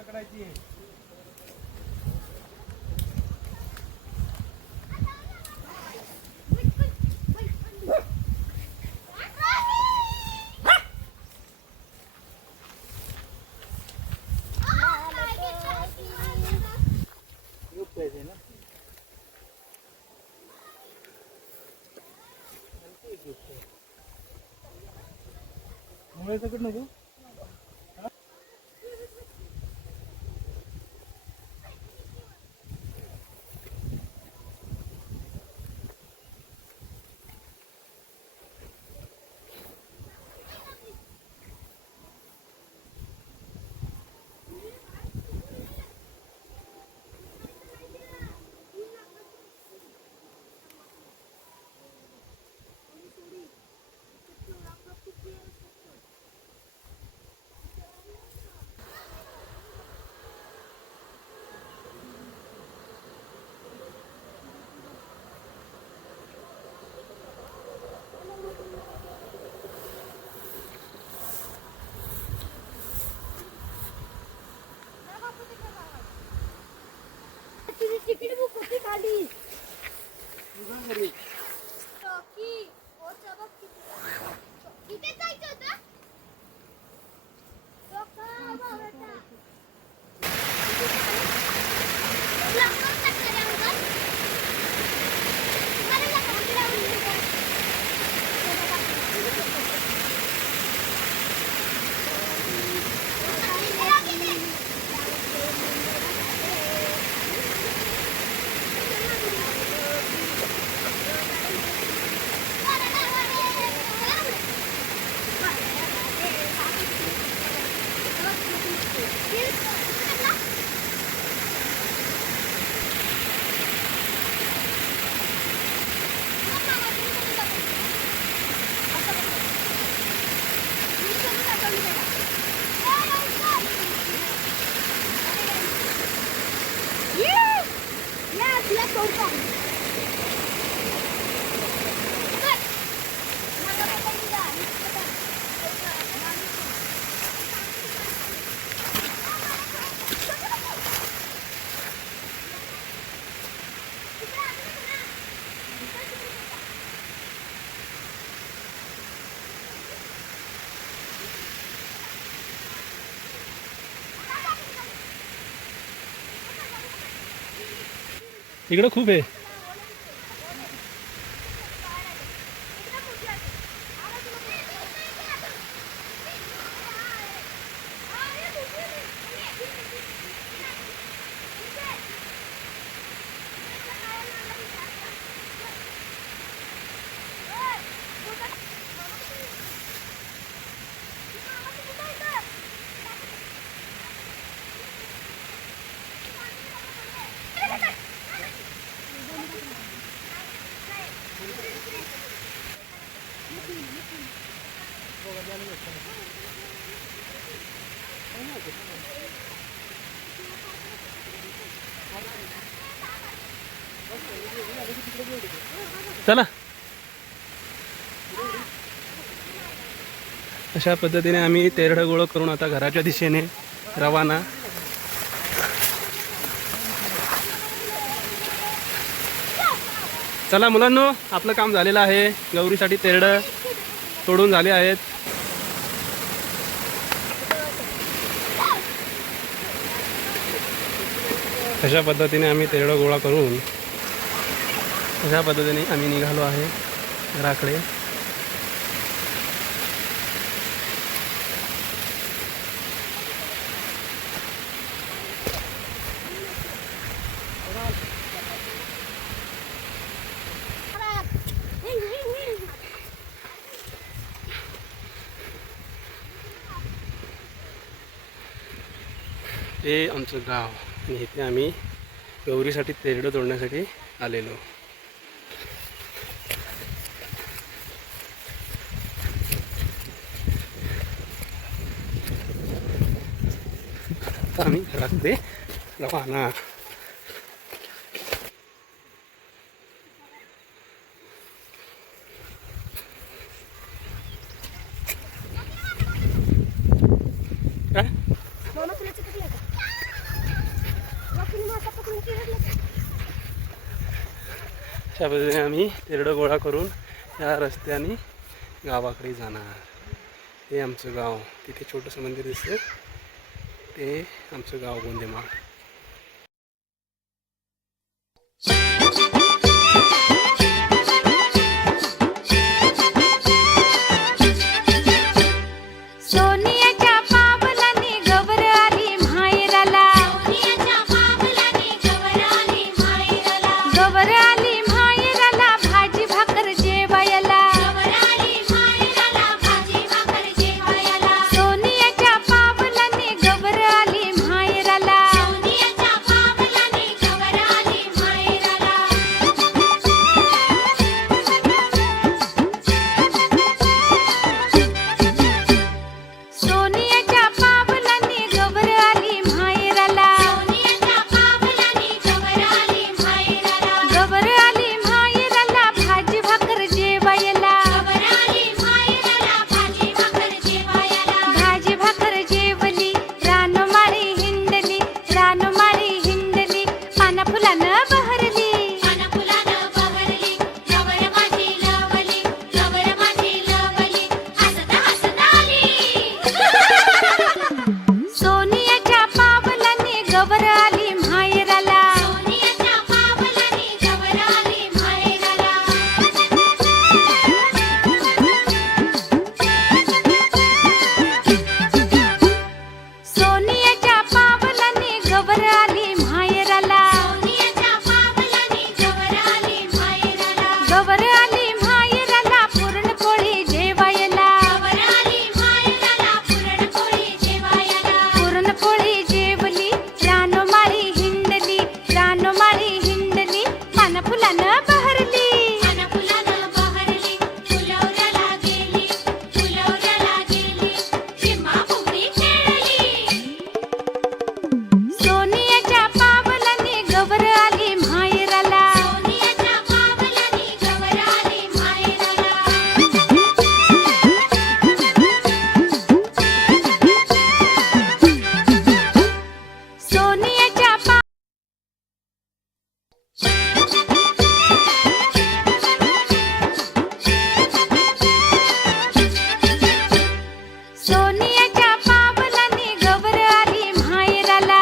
पकडायची आहे. मुळे सकट नको. तिकीट बुक होती खाली. इथे जायचं होतं. इकडं खूप आहे. चला, अशा पद्धतीने आम्ही तेरडं गोळा करून आता घराच्या दिशेने रवाना. चला मुलांनो, आपलं काम झालेलं आहे. गौरीसाठी तेरडं तोडून झाले आहेत. अशा पद्धतीने आम्ही तेरडं गोळा करून अशा पद्धतीने आम्ही निघालो आहे घराकडे. हे आमचं गाव आणि इथे आम्ही गौरीसाठी तेरडं तोडण्यासाठी आलेलो. आता आम्ही घराकडे रवाना. काय अशा पद्धतीने आम्ही तेरडं गोळा करून या रस्त्याने गावाकडे जाणार. हे आमचं गाव. तिथे छोटंसं मंदिर दिसतं ते आमचं गाव गोंदेमाळ. सोनियाच्या पावलाने गवर आली माहेराला. गवर आली माहेराला भाजी भाकर जेवायला. सोनियाच्या पावलाने गवर आली माहेराला. सोनियाच्या पावलाने गवर आली माहेराला. गवर आली माहेराला भाजी भाकर जेवायला. भाजी भाकर जेवली रानमाळी हिंडली. रानमाळी हिंडली पाना फुलानं बहरली. सोनियाच्या पावलाने गवर आली माहेराला. सोनियाच्या पावलाने गवर आली माहेराला. गवर आली माहेराला पुरणपोळी जेवायला. पुरणपोळी जेवली रानमाळी हिंडली. रानमाळी हिंडली पाना फुलानं बहरली. सोनियाच्या पावलाने गवर आली माहेराला. सोनियाच्या सोनियाच्या पावलाने गवर आली माहेराला.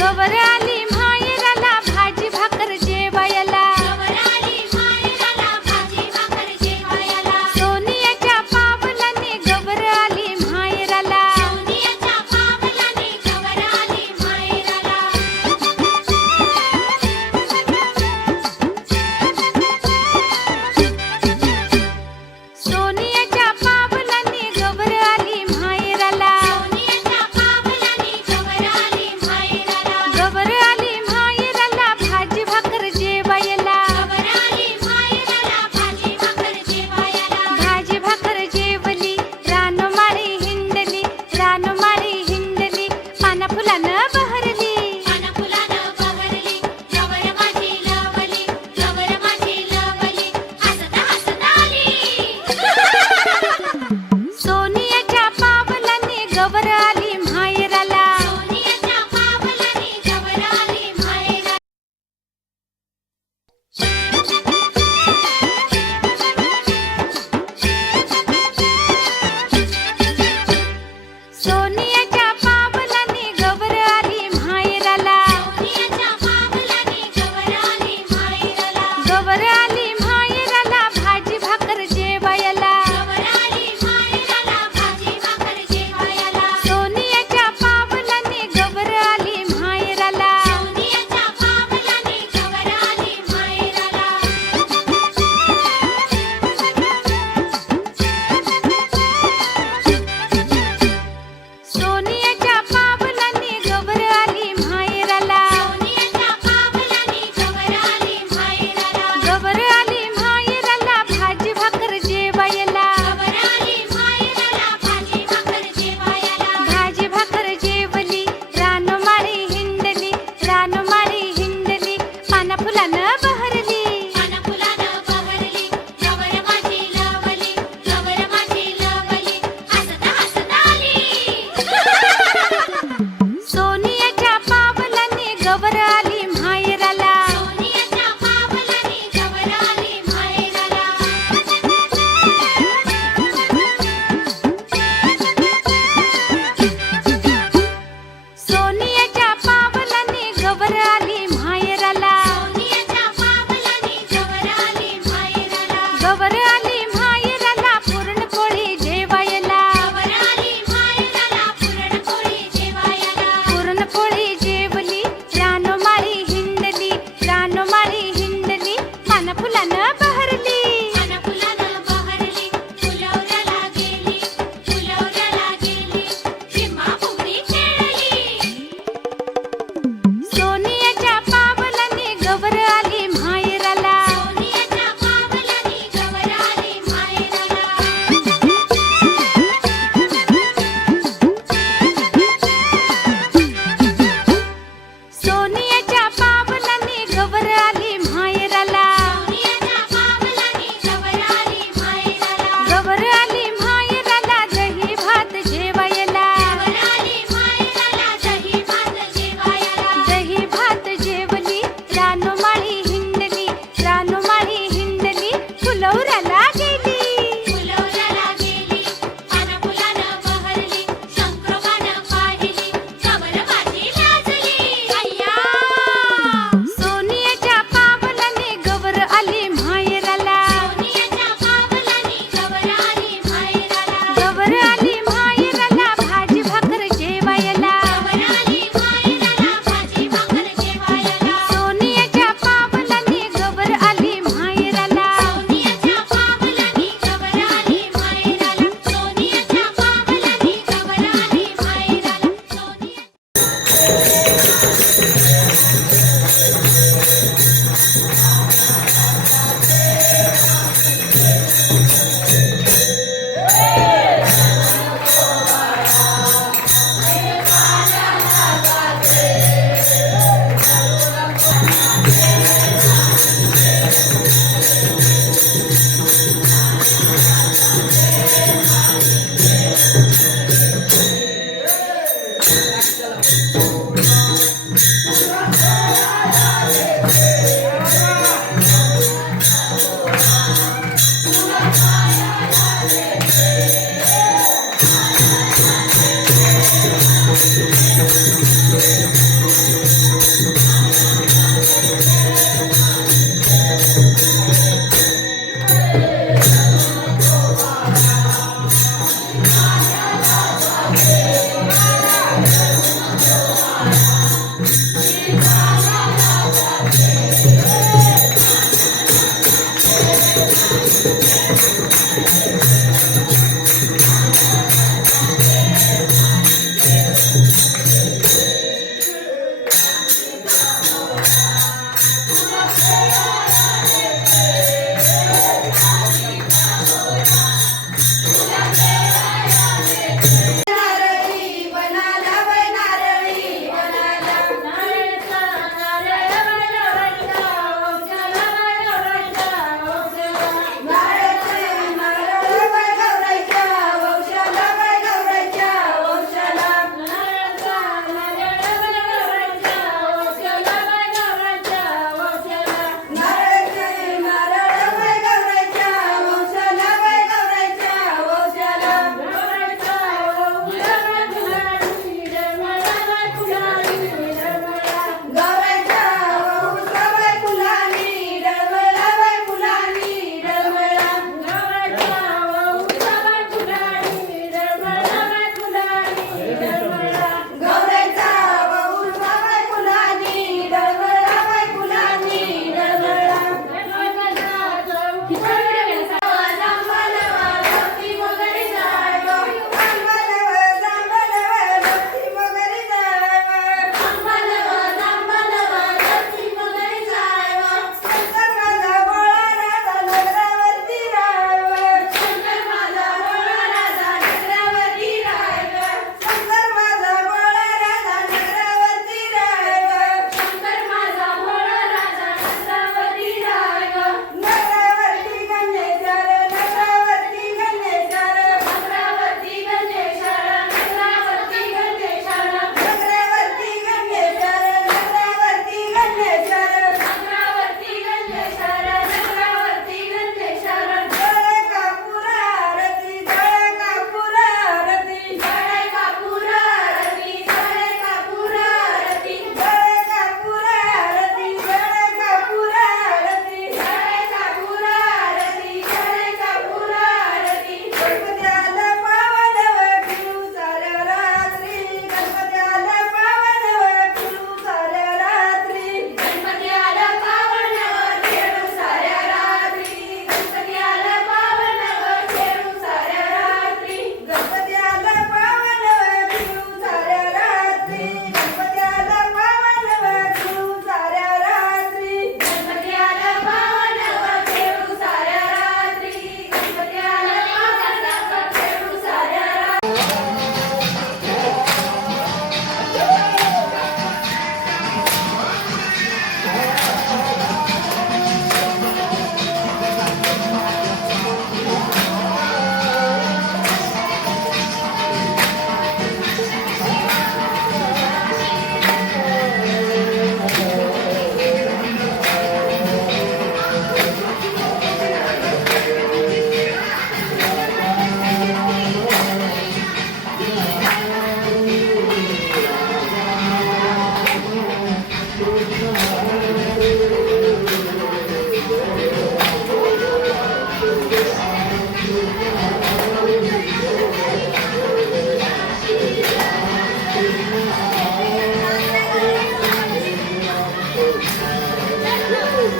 गवर आली माहेराला भाजी भाकर जेवायला. सोनियाच्या पावलाने गवर आली माहेराला. सोनियाच्या पावलाने गवर आली माहेराला. गवर आली माहेराला भाजी भाकर जेवायला. भाजी भाकर जेवली रानमाळी हिंडली. रानमाळी हिंडली पाना फुलानं बहरली. सोनियाच्या पावलाने गवर आली माहेराला. गवर आली माहेराला भाजी भाकर जेवायला. भाजी भाकर जेवली रानमाळी हिंडली. रानमाळी हिंडली पाना फुलानं बहरली. सोनियाच्या पावलाने गवर आली माहेराला. गवर आली माहेराला भाजी भाकर जेवायला. भाजी भाकर जेवली रानमाळी हिंडली. रानमाळी हिंडली पाना फुलानं बहरली. माहेराला. सोनियाच्या पावलाने गवर आली माहेराला. गवर आली माहेराला भाजी भाकर जेवायला. सोनियाच्या पावलाने गवर आली माहेराला. सोनियाच्या पावलाने गवर आली माहेराला. गवर आली माहेराला भाजी भाकर जेवायला. भाजी भाकर जेवली रानमाळी हिंडली. रानमाळी हिंडली पाना फुलानं बहरली. सोनियाच्या पावलाने गवर आली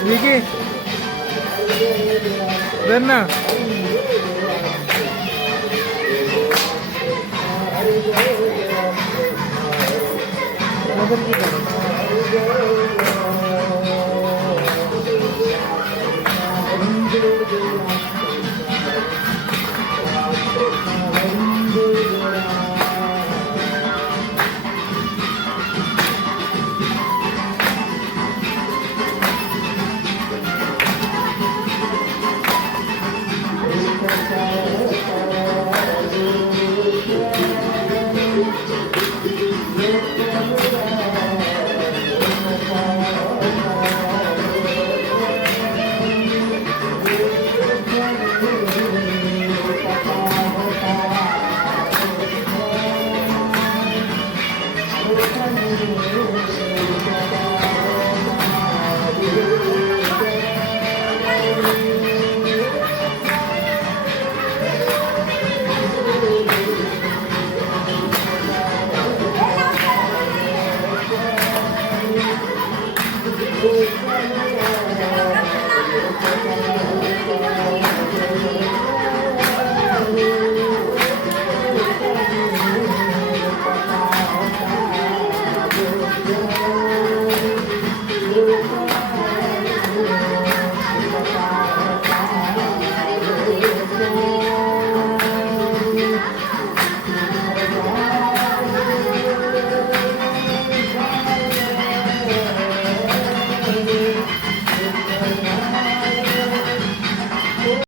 विकी धर ना. Thank you.